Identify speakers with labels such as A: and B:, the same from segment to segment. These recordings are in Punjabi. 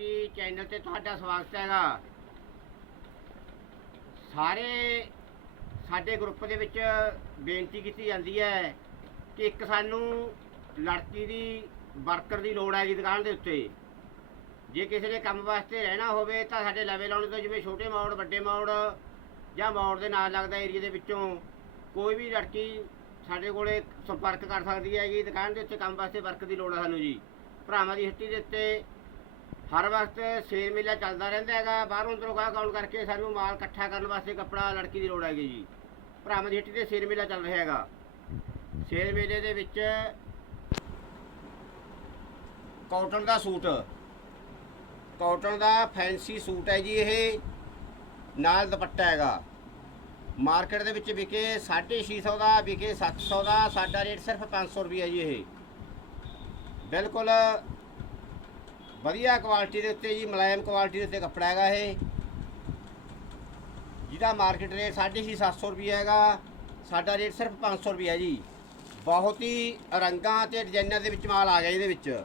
A: ਹੱਟੀ ਚੈਨਲ ਤੇ ਤੁਹਾਡਾ ਸਵਾਗਤ ਹੈਗਾ। ਸਾਰੇ ਸਾਡੇ ਗਰੁੱਪ ਦੇ ਵਿੱਚ ਬੇਨਤੀ ਕੀਤੀ ਜਾਂਦੀ ਹੈ ਕਿ ਇੱਕ ਸਾਨੂੰ ਲੜਕੀ ਦੀ ਵਰਕਰ ਦੀ ਲੋੜ ਹੈਗੀ ਦੁਕਾਨ ਦੇ ਉੱਤੇ। ਜੇ ਕਿਸੇ ਨੇ ਕੰਮ ਵਾਸਤੇ ਰਹਿਣਾ ਹੋਵੇ ਤਾਂ ਸਾਡੇ ਲੈਵਲ ਆਉਣ ਤੋਂ ਜਿਵੇਂ ਛੋਟੇ ਮੌੜ, ਵੱਡੇ ਮੌੜ ਜਾਂ ਮੌੜ ਦੇ ਨਾਲ ਲੱਗਦਾ ਏਰੀਆ ਦੇ ਵਿੱਚੋਂ ਕੋਈ ਵੀ ਲੜਕੀ ਸਾਡੇ ਕੋਲੇ ਸੰਪਰਕ ਕਰ ਸਕਦੀ ਹੈਗੀ ਦੁਕਾਨ ਦੇ ਉੱਤੇ ਕੰਮ ਵਾਸਤੇ ਵਰਕ ਦੀ ਲੋੜ ਹੈ ਸਾਨੂੰ ਜੀ। ਭਰਾਵਾਂ ਦੀ ਹੱਟੀ ਦੇ ਉੱਤੇ ਹਰ ਵਕਤ ਸੇਲ ਮੇਲਾ ਚੱਲਦਾ ਰਹਿੰਦਾ ਹੈਗਾ। ਬਾਹਰੋਂ ਅੰਦਰੋਂ ਗਾਹ ਕਾਊਂਟ ਕਰਕੇ ਸਾਨੂੰ ਮਾਲ ਇਕੱਠਾ ਕਰਨ ਵਾਸਤੇ ਕੱਪੜਾ ਲੜਕੀ ਦੀ ਲੋੜ ਹੈਗੀ ਜੀ। ਭਰਾਮ ਦੀ ਹੱਟੀ ਤੇ ਸੇਲ ਮੇਲਾ ਚੱਲ ਰਿਹਾ ਹੈਗਾ। ਸੇਲ ਮੇਲੇ ਦੇ ਵਿੱਚ ਕਾਟਨ ਦਾ ਸੂਟ, ਕਾਟਨ ਦਾ ਫੈਂਸੀ ਸੂਟ ਹੈ ਜੀ ਇਹ। ਨਾਲ ਦੁਪੱਟਾ ਹੈਗਾ। ਮਾਰਕੀਟ ਦੇ ਵਿੱਚ ਵਿਕੇ 650 ਦਾ, ਵਿਕੇ 700 ਦਾ, ਸਾਡਾ ਰੇਟ ਸਿਰਫ 500 ਰੁਪਏ ਹੈ ਜੀ ਇਹ। ਬਿਲਕੁਲ ਵਧੀਆ ਕੁਆਲਿਟੀ ਦੇ ਉੱਤੇ ਜੀ, ਮੁਲਾਇਮ ਕੁਆਲਿਟੀ ਦੇ ਉੱਤੇ ਕੱਪੜਾ ਹੈਗਾ ਇਹ। ਜਿਹਦਾ ਮਾਰਕੀਟ ਰੇਟ 750 ਰੁਪਏ ਹੈਗਾ। ਸਾਡਾ ਰੇਟ ਸਿਰਫ 500 ਰੁਪਏ ਹੈ ਜੀ। ਬਹੁਤ ਹੀ ਰੰਗਾਂ ਤੇ ਡਿਜ਼ਾਈਨਾਂ ਦੇ ਵਿੱਚ ਮਾਲ ਆ ਗਿਆ ਇਹਦੇ ਵਿੱਚ।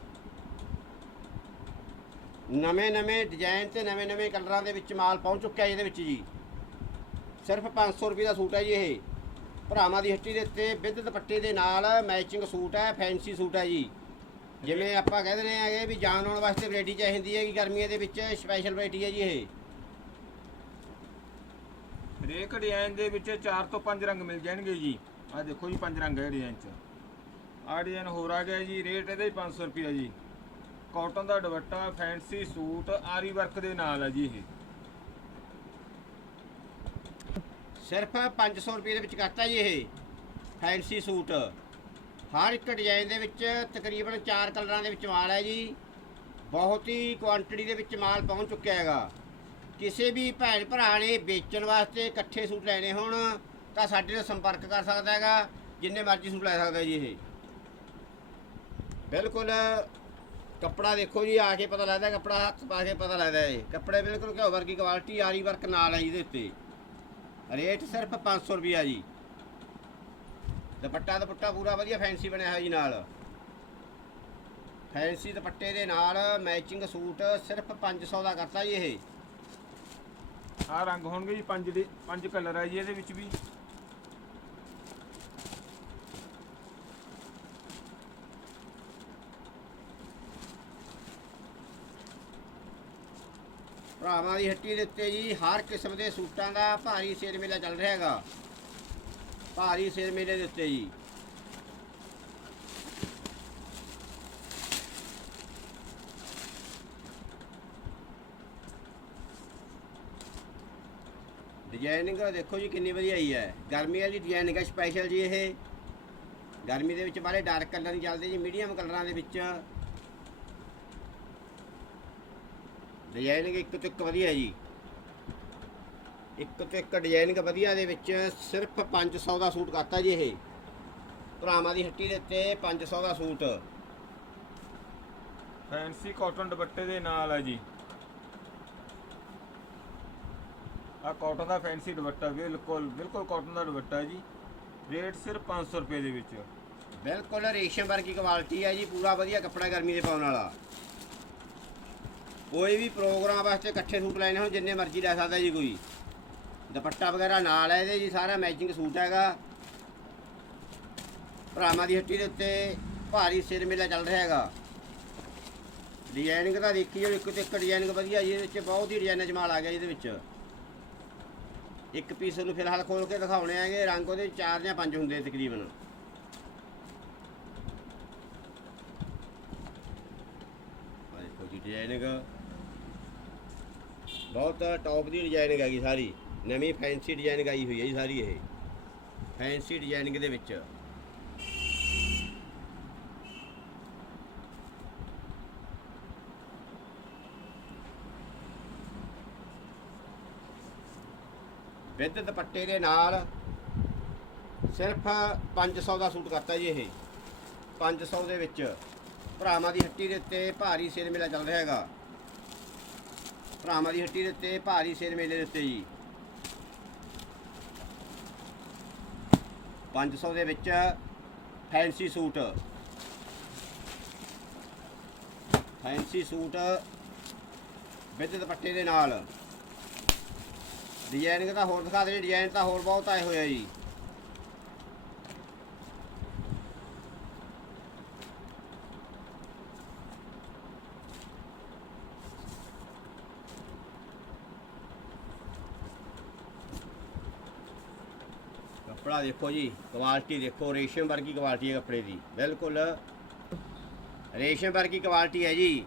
A: ਨਵੇਂ ਨਵੇਂ ਡਿਜ਼ਾਈਨ ਤੇ ਨਵੇਂ ਨਵੇਂ ਕਲਰਾਂ ਦੇ ਵਿੱਚ ਮਾਲ ਪਹੁੰਚ ਚੁੱਕਿਆ ਇਹਦੇ ਵਿੱਚ ਜੀ। ਸਿਰਫ 500 ਰੁਪਏ ਦਾ ਸੂਟ ਹੈ ਜੀ ਇਹ। ਭਰਾਵਾਂ ਦੀ ਹੱਟੀ ਦੇ ਉੱਤੇ ਵਿਦ ਦੁਪੱਟੇ ਦੇ ਨਾਲ ਮੈਚਿੰਗ ਸੂਟ ਹੈ ਫੈਂਸੀ ਸੂਟ ਹੈ ਜੀ। ਜਿਵੇਂ ਆਪਾਂ ਕਹਿ ਦਿੰਦੇ ਆਗੇ ਵੀ ਜਾਣ ਆਉਣ ਵਾਸਤੇ ਵੈਰਾਈਟੀ ਚਾਹੀਦੀ ਹੈ ਕਿ ਗਰਮੀਆਂ ਦੇ ਵਿੱਚ ਸਪੈਸ਼ਲ ਵੈਰਾਈਟੀ ਹੈ ਜੀ ਇਹ।
B: ਹਰੇਕ ਡਿਜ਼ਾਈਨ ਦੇ ਵਿੱਚ 4 ਤੋਂ 5 ਰੰਗ ਮਿਲ ਜਾਣਗੇ ਜੀ। ਆਹ ਦੇਖੋ ਜੀ 5 ਰੰਗ ਹੈ ਡਿਜ਼ਾਈਨ 'ਚ। ਆਹ ਡਿਜ਼ਾਈਨ ਹੋਰ ਆ ਗਿਆ ਜੀ ਰੇਟ ਇਹਦਾ ਹੀ 500 ਰੁਪਏ ਜੀ। ਕਾਟਨ ਦਾ ਦੁਪੱਟਾ ਫੈਂਸੀ ਸੂਟ ਆਰੀ ਵਰਕ ਦੇ ਨਾਲ ਹੈ ਜੀ ਇਹ।
A: ਸਿਰਫ 500 ਰੁਪਏ ਦੇ ਵਿੱਚ ਕਰਤਾ ਜੀ ਇਹ ਫੈਂਸੀ ਸੂਟ। ਹਰ ਇੱਕ ਡਿਜ਼ਾਈਨ ਦੇ ਵਿੱਚ ਤਕਰੀਬਨ 4 ਕਲਰਾਂ ਦੇ ਵਿੱਚ ਮਾਲ ਹੈ ਜੀ। ਬਹੁਤ ਹੀ ਕੁਆਂਟੀਟੀ ਦੇ ਵਿੱਚ ਮਾਲ ਪਹੁੰਚ ਚੁੱਕਿਆ ਹੈਗਾ। ਕਿਸੇ ਵੀ ਭੈਣ ਭਰਾ ਨੇ ਵੇਚਣ ਵਾਸਤੇ ਇਕੱਠੇ ਸੂਟ ਲੈਣੇ ਹੋਣ, ਤਾਂ ਸਾਡੇ ਨਾਲ ਸੰਪਰਕ ਕਰ ਸਕਦਾ ਹੈਗਾ, ਜਿੰਨੇ ਮਰਜ਼ੀ ਸੂਟ ਲੈ ਸਕਦਾ ਜੀ ਇਹ। ਬਿਲਕੁਲ ਕੱਪੜਾ ਦੇਖੋ ਜੀ, ਆ ਕੇ ਪਤਾ ਲੱਗਦਾ, ਕੱਪੜਾ ਹੱਥ ਪਾ ਕੇ ਪਤਾ ਲੱਗਦਾ ਇਹ। ਕੱਪੜੇ ਬਿਲਕੁਲ ਘਿਓ ਵਰਗੀ ਕੁਆਲਿਟੀ ਆਰੀ ਵਰਕ ਨਾਲ ਹੈ ਇਹਦੇ ਉੱਤੇ। ਰੇਟ ਸਿਰਫ 500 ਰੁਪਿਆ ਜੀ। ਦੁਪੱਟਾ ਦੁਪੱਟਾ ਪੂਰਾ ਵਧੀਆ ਫੈਂਸੀ ਬਣਿਆ ਹੋਇਆ ਜੀ ਨਾਲ। ਫੈਂਸੀ ਦੁਪੱਟੇ ਦੇ ਨਾਲ ਮੈਚਿੰਗ ਸੂਟ ਸਿਰਫ 500 ਦਾ ਕਰਤਾ ਜੀ ਇਹ।
B: ਆਹ ਰੰਗ ਹੋਣਗੇ ਜੀ ਪੰਜ ਦੇ ਪੰਜ ਕਲਰ ਹੈ ਜੀ ਇਹਦੇ ਵਿੱਚ ਵੀ।
A: ਭਰਾਵਾਂ ਦੀ ਹੱਟੀ ਦੇ ਉੱਤੇ ਜੀ ਹਰ ਕਿਸਮ ਦੇ ਸੂਟਾਂ ਦਾ ਭਾਰੀ ਸੇਲ ਮੇਲਾ ਚੱਲ ਰਿਹਾ ਹੈਗਾ। ਭਾਰੀ ਸਿਰ ਮੇਰੇ ਦੇ ਉੱਤੇ ਜੀ। ਡਿਜ਼ਾਈਨਿੰਗ ਦੇਖੋ ਜੀ ਕਿੰਨੀ ਵਧੀਆ ਆਈ ਹੈ। ਗਰਮੀ ਵਾਲੀ ਡਿਜ਼ਾਈਨਿੰਗ ਹੈ ਸਪੈਸ਼ਲ ਜੀ ਇਹ। ਗਰਮੀ ਦੇ ਵਿੱਚ ਬਾਰੇ ਡਾਰਕ ਕਲਰ ਨਹੀਂ ਚੱਲਦੇ ਜੀ ਮੀਡੀਅਮ ਕਲਰਾਂ ਦੇ ਵਿੱਚ। ਡਿਜ਼ਾਈਨਿੰਗ ਇੱਕ ਤੋਂ ਇੱਕ ਵਧੀਆ ਜੀ। ਇੱਕ ਤੋਂ ਇੱਕ ਡਿਜ਼ਾਈਨਿੰਗ ਵਧੀਆ ਦੇ ਵਿੱਚ ਸਿਰਫ 500 ਦਾ ਸੂਟ ਕਰਤਾ ਜੀ ਇਹ। ਭਰਾਵਾਂ ਦੀ ਹੱਟੀ ਦੇ ਉੱਤੇ 500 ਦਾ ਸੂਟ।
B: ਫੈਂਸੀ ਕਾਟਨ ਦੁਪੱਟੇ ਦੇ ਨਾਲ ਹੈ ਜੀ। ਆਹ ਕਾਟਨ ਦਾ ਫੈਂਸੀ ਦੁਪੱਟਾ ਬਿਲਕੁਲ ਬਿਲਕੁਲ ਕਾਟਨ ਦਾ ਦੁਪੱਟਾ ਹੈ ਜੀ। ਰੇਟ ਸਿਰਫ 500 ਰੁਪਏ ਦੇ ਵਿੱਚ।
A: ਬਿਲਕੁਲ ਰੇਸ਼ਮ ਵਰਗੀ ਕੁਆਲਿਟੀ ਹੈ ਜੀ ਪੂਰਾ ਵਧੀਆ ਕੱਪੜਾ ਗਰਮੀ ਦੇ ਪਾਉਣ ਵਾਲਾ। ਕੋਈ ਵੀ ਪ੍ਰੋਗਰਾਮ ਵਾਸਤੇ ਇਕੱਠੇ ਸੂਟ ਲੈਣੇ ਹੋਣ ਜਿੰਨੇ ਮਰਜ਼ੀ ਲੈ ਸਕਦਾ ਜੀ ਕੋਈ। ਦੁਪੱਟਾ ਵਗੈਰਾ ਨਾਲ ਹੈ ਇਹਦੇ ਜੀ, ਸਾਰਾ ਮੈਚਿੰਗ ਸੂਟ ਹੈਗਾ। ਭਰਾਵਾਂ ਦੀ ਹੱਟੀ ਦੇ ਉੱਤੇ ਭਾਰੀ ਸਿਰ ਮੇਲਾ ਚੱਲ ਰਿਹਾ ਹੈਗਾ। ਡਿਜ਼ਾਈਨਿੰਗ ਤਾਂ ਦੇਖੀ ਜੋ ਇੱਕ ਤੋਂ ਇੱਕ ਡਿਜ਼ਾਈਨਿੰਗ ਵਧੀਆ ਜੀ, ਇਹਦੇ ਵਿੱਚ ਬਹੁਤ ਹੀ ਡਿਜ਼ਾਈਨਾਂ ਜਮਾਲ ਆ ਗਿਆ ਜੀ ਇਹਦੇ ਵਿੱਚ। ਇੱਕ ਪੀਸ ਨੂੰ ਫਿਲਹਾਲ ਖੋਲ ਕੇ ਦਿਖਾਉਣੇ ਆਗੇ, ਰੰਗ ਉਹਦੇ ਚਾਰ ਜਾਂ ਪੰਜ ਹੁੰਦੇ ਤਕਰੀਬਨ। ਆਹ ਦੇਖੋ ਜੀ ਡਿਜ਼ਾਈਨਿੰਗ ਬਹੁਤ ਟੌਪ ਦੀ ਡਿਜ਼ਾਈਨਿੰਗ ਹੈਗੀ ਸਾਰੀ। ਨਵੀਂ ਫੈਂਸੀ ਡਿਜ਼ਾਈਨਿੰਗ ਗਾਈ ਹੋਈ ਹੈ ਜੀ ਸਾਰੀ ਇਹ। ਫੈਂਸੀ ਡਿਜ਼ਾਈਨਿੰਗ ਦੇ ਵਿੱਚ। ਵਿਦ ਦੁਪੱਟੇ ਦੇ ਨਾਲ ਸਿਰਫ 500 ਦਾ ਸੂਟ ਕਰਤਾ ਜੀ ਇਹ। 500 ਦੇ ਵਿੱਚ ਭਰਾਵਾਂ ਦੀ ਹੱਟੀ ਦੇ ਉੱਤੇ ਭਾਰੀ ਸੇਲ ਮੇਲਾ ਚੱਲ ਰਿਹਾ ਹੈਗਾ। ਭਰਾਵਾਂ ਦੀ ਹੱਟੀ ਦੇ ਉੱਤੇ ਭਾਰੀ ਸੇਲ ਮੇਲੇ ਦੇ ਉੱਤੇ ਜੀ। 500 ਦੇ ਵਿੱਚ ਫੈਂਸੀ ਸੂਟ। ਫੈਂਸੀ ਸੂਟ ਵਿੱਚ ਦੁਪੱਟੇ ਦੇ ਨਾਲ। ਡਿਜ਼ਾਈਨਿੰਗ ਤਾਂ ਹੋਰ ਦਿਖਾ ਦੇ ਡਿਜ਼ਾਈਨ ਤਾਂ ਹੋਰ ਬਹੁਤ ਆਏ ਹੋਏ ਆ ਜੀ। ਕੱਪੜਾ ਦੇਖੋ ਜੀ ਕੁਆਲਿਟੀ ਦੇਖੋ, ਰੇਸ਼ਮ ਵਰਗੀ ਕੁਆਲਿਟੀ ਹੈ ਕੱਪੜੇ ਦੀ, ਬਿਲਕੁਲ। ਰੇਸ਼ਮ ਵਰਗੀ ਕੁਆਲਿਟੀ ਹੈ ਜੀ।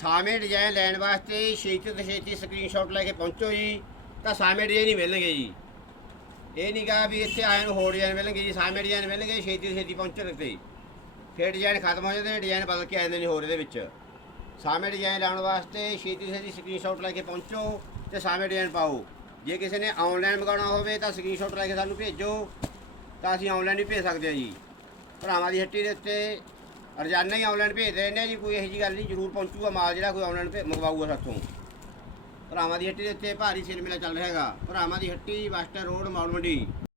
A: ਸਾਵੇਂ ਡਿਜ਼ਾਈਨ ਲੈਣ ਵਾਸਤੇ ਛੇਤੀ ਤੋਂ ਛੇਤੀ ਸਕਰੀਨਸ਼ਾਟ ਲੈ ਕੇ ਪਹੁੰਚੋ ਜੀ, ਤਾਂ ਸਾਵੇਂ ਡਿਜ਼ਾਈਨ ਹੀ ਮਿਲਣਗੇ ਜੀ। ਇਹ ਨਹੀਂ ਗਾ ਵੀ ਇੱਥੇ ਆਏ ਨੂੰ ਹੋਰ ਡਿਜ਼ਾਈਨ ਮਿਲਣਗੇ ਜੀ ਸਾਵੇਂ ਡਿਜ਼ਾਈਨ ਮਿਲਣਗੇ, ਛੇਤੀ ਤੋਂ ਛੇਤੀ ਪਹੁੰਚਣ ਤੇ ਫਿਰ ਡਿਜ਼ਾਈਨ ਖਤਮ ਹੋ ਜਾਂਦੇ ਨੇ ਡਿਜ਼ਾਈਨ ਬਦਲ ਕੇ ਆ ਜਾਂਦੇ ਨੇ ਹੋਰ ਇਹਦੇ ਵਿੱਚ। ਸਾਵੇਂ ਡਿਜ਼ਾਈਨ ਲਾਉਣ ਵਾਸਤੇ ਛੇਤੀ ਤੋਂ ਛੇਤੀ ਸਕਰੀਨਸ਼ਾਟ ਲੈ ਕੇ ਪਹੁੰਚੋ ਤੇ ਸਾਵੇਂ ਡਿਜ਼ਾਈਨ ਪਾਓ। ਜੇ ਕਿਸੇ ਨੇ ਆਨਲਾਈਨ ਮੰਗਾਉਣਾ ਹੋਵੇ ਤਾਂ ਸਕਰੀਨਸ਼ਾਟ ਲੈ ਕੇ ਸਾਨੂੰ ਭੇਜੋ, ਤਾਂ ਅਸੀਂ ਆਨਲਾਈਨ ਵੀ ਭੇਜ ਸਕਦੇ ਹਾਂ ਜੀ। ਭਰਾਵਾਂ ਦੀ ਹੱਟੀ ਦੇ ਉੱਤੇ ਰੋਜ਼ਾਨਾ ਹੀ ਆਨਲਾਈਨ ਭੇਜਦੇ ਰਹਿੰਦੇ ਹਾਂ ਜੀ, ਕੋਈ ਇਹੋ ਜਿਹੀ ਗੱਲ ਨਹੀਂ, ਜ਼ਰੂਰ ਪਹੁੰਚੂਗਾ ਮਾਲ ਜਿਹੜਾ ਕੋਈ ਆਨਲਾਈਨ ਭੇ ਮੰਗਵਾਊਗਾ ਸਾਥੋਂ। ਭਰਾਵਾਂ ਦੀ ਹੱਟੀ ਦੇ ਉੱਤੇ ਭਾਰੀ ਸੇਲ ਮੇਲਾ ਚੱਲ ਰਿਹਾ ਹੈਗਾ। ਭਰਾਵਾਂ ਦੀ ਹੱਟੀ ਬਸਟਰ ਰੋਡ ਮੌਲ ਮੰਡੀ